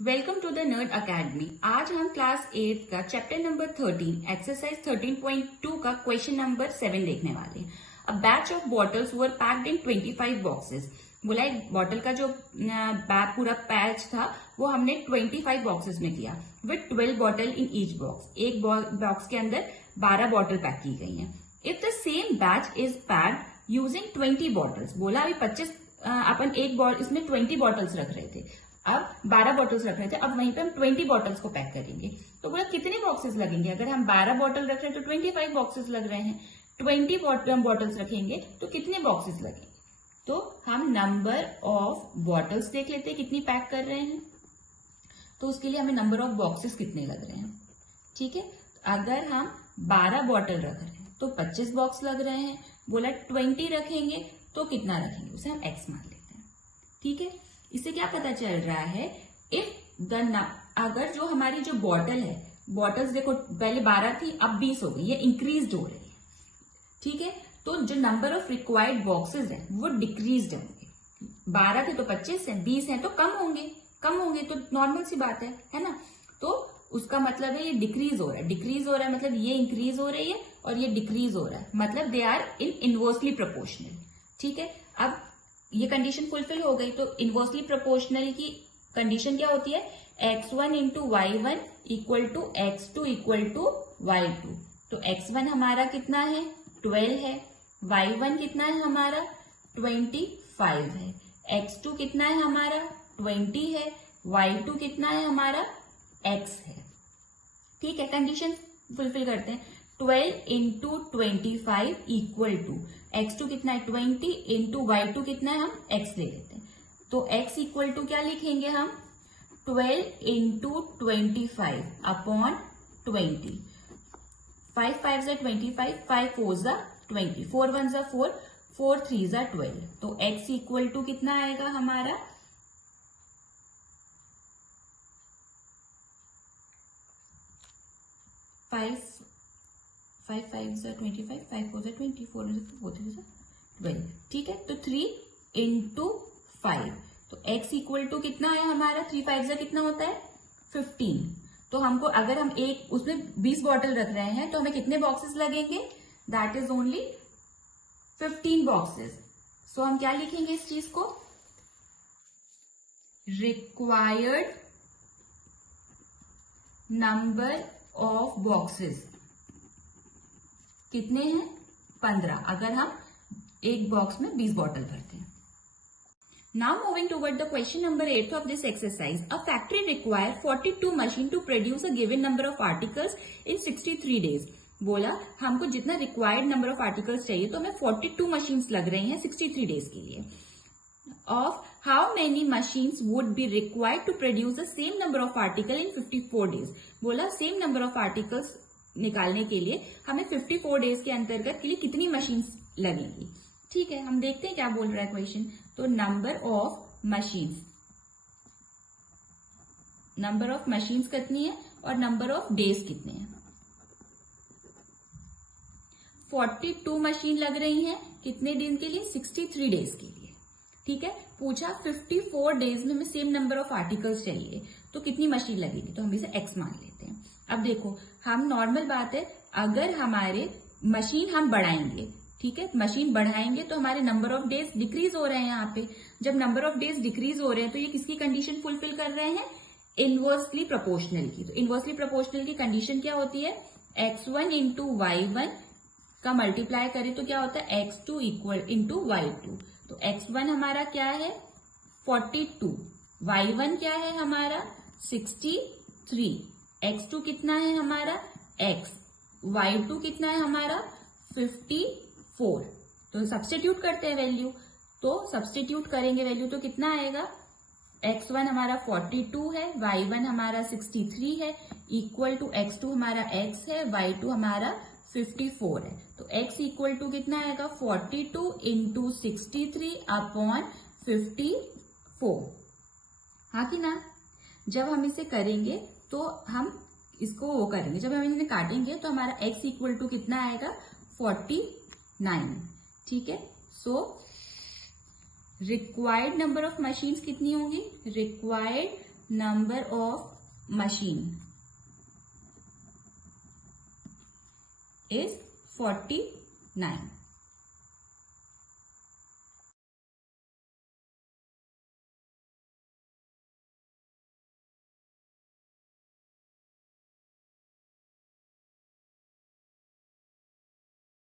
Welcome to the nerd academy. आज हम class 8 का चैप्टर नंबर 13 एक्सरसाइज 13.2 का क्वेश्चन नंबर 7 देखने वाले हैं। A batch of bottles were packed in 25 boxes. बोला एक बॉटल का जो पूरा पैच था वो हमने 25 बॉक्सेस में किया with 12 bottle in each box. एक बॉक्स के अंदर 12 बॉटल पैक की गई हैं। If the same batch is packed using 20 bottles. बोला अभी 25 अपन इसमें 20 बॉटल्स रख रहे थे, अब 12 बॉटल्स रख रहे थे, अब वहीं पे हम 20 बॉटल्स को पैक करेंगे। तो बोला कितने बॉक्सेस लगेंगे? अगर हम 12 बॉटल रख रहे हैं तो 25 बॉक्सेस लग रहे हैं। 20 बॉटल्स रखेंगे तो कितने बॉक्सेस लगेंगे? तो हम नंबर ऑफ बॉटल्स देख लेते हैं कितनी पैक कर रहे हैं। तो उसके लिए हमें नंबर ऑफ बॉक्सेस कितने लग रहे हैं। ठीक है, अगर हम 12 बॉटल रख रहे हैं तो 25 बॉक्स लग रहे हैं। बोला 20 रखेंगे तो कितना रखेंगे, उसे हम एक्स मान लेते हैं। ठीक है, इससे क्या पता चल रहा है, अगर जो हमारी जो बॉटल है, बॉटल्स देखो पहले 12 थी अब 20 हो गई, ये इंक्रीज हो रही है। ठीक है, तो जो नंबर ऑफ रिक्वायर्ड बॉक्सेस है वो डिक्रीज होंगे। 12 थे तो 25 है, 20 है तो कम होंगे तो नॉर्मल सी बात है ना। तो उसका मतलब है ये डिक्रीज हो रहा है, मतलब ये इंक्रीज हो रही है और ये डिक्रीज हो रहा है, मतलब they are in inversely proportional. ठीक है, अब ये कंडीशन फुलफिल हो गई तो इनवर्सली प्रोपोर्शनल की कंडीशन क्या होती है, x1 into y1 equal to x2 equal to y2। तो x1 हमारा कितना है, 12 है, y1 कितना है हमारा 25 है, x2 कितना है हमारा 20 है, y2 कितना है हमारा x है। ठीक है, कंडीशन फुलफिल करते हैं। 12 इंटू 25 इक्वल टू x2 कितना है 20 इंटू y2 कितना है, हम x ले लेते हैं। तो x इक्वल टू क्या लिखेंगे हम, 12 इंटू 25 अपॉन 20। 5 5 जा 25, 5 4 जा 20, 4 1 जा 4, 4 3 जा 12। तो x इक्वल टू कितना आएगा हमारा 5 5 जा 25, 5 4 जा 20, 4 3 जा 12। ठीक है, तो 3 इंटू 5, तो x इक्वल टू कितना है हमारा, 3 5 जा कितना होता है 15। तो हमको अगर हम एक उसमें 20 बॉटल रख रहे हैं तो हमें कितने बॉक्सेस लगेंगे, दैट इज ओनली 15 बॉक्सेस। सो हम क्या लिखेंगे इस चीज को, रिक्वायर्ड नंबर ऑफ बॉक्सेस कितने हैं, 15, अगर हम एक बॉक्स में 20 बॉटल भरते हैं। Now moving toward the question number 8 of this exercise, a factory require 42 machine to produce a given number of articles in 63 days. बोला हमको जितना रिक्वायर्ड नंबर ऑफ आर्टिकल्स चाहिए तो हमें 42 मशीन्स लग रही हैं 63 डेज के लिए। Of how many machines would be required to produce the same number of article in 54 days. बोला सेम नंबर ऑफ आर्टिकल्स निकालने के लिए हमें 54 डेज के अंतर्गत के लिए कितनी मशीन्स लगेंगी। ठीक है, हम देखते हैं क्या बोल रहा है क्वेश्चन। तो नंबर ऑफ मशीन्स कितनी है और नंबर ऑफ डेज कितने हैं। 42 मशीन लग रही हैं कितने दिन के लिए, 63 डेज के लिए। ठीक है, पूछा 54 डेज में हमें सेम नंबर ऑफ आर्टिकल्स चाहिए तो कितनी मशीन लगेगी, तो हम इसे x मान लेते हैं। अब देखो हम नॉर्मल बात है, अगर हमारे मशीन हम बढ़ाएंगे, ठीक है, मशीन बढ़ाएंगे तो हमारे नंबर ऑफ डेज डिक्रीज हो रहे हैं। यहाँ पे जब नंबर ऑफ डेज डिक्रीज हो रहे हैं तो ये किसकी कंडीशन फुलफिल कर रहे हैं, इनवर्सली प्रोपोर्शनल की। तो इनवर्सली प्रोपोर्शनल की कंडीशन क्या होती है, x1 इंटू y1 का मल्टीप्लाई करें तो क्या होता है x2 इक्वल इंटू y2। तो x1 हमारा क्या है 42, y1 क्या है हमारा 63, x2 कितना है हमारा x, y2 कितना है हमारा 54। तो सब्स्टिट्यूट करते हैं वैल्यू, तो सब्स्टिट्यूट करेंगे वैल्यू तो कितना आएगा, x1 हमारा 42 है, y1 हमारा 63 है, इक्वल टू x2 हमारा x है, y2 हमारा 54 है। तो x इक्वल टू कितना आएगा 42 इंटू 63 अपॉन 54। हाँ कि ना। जब हम इसे करेंगे तो हम इसको वो करेंगे, जब हम इन्हें काटेंगे तो हमारा x इक्वल टू कितना आएगा 49। ठीक है, so required number of machines कितनी होंगी, required number of machine is 49.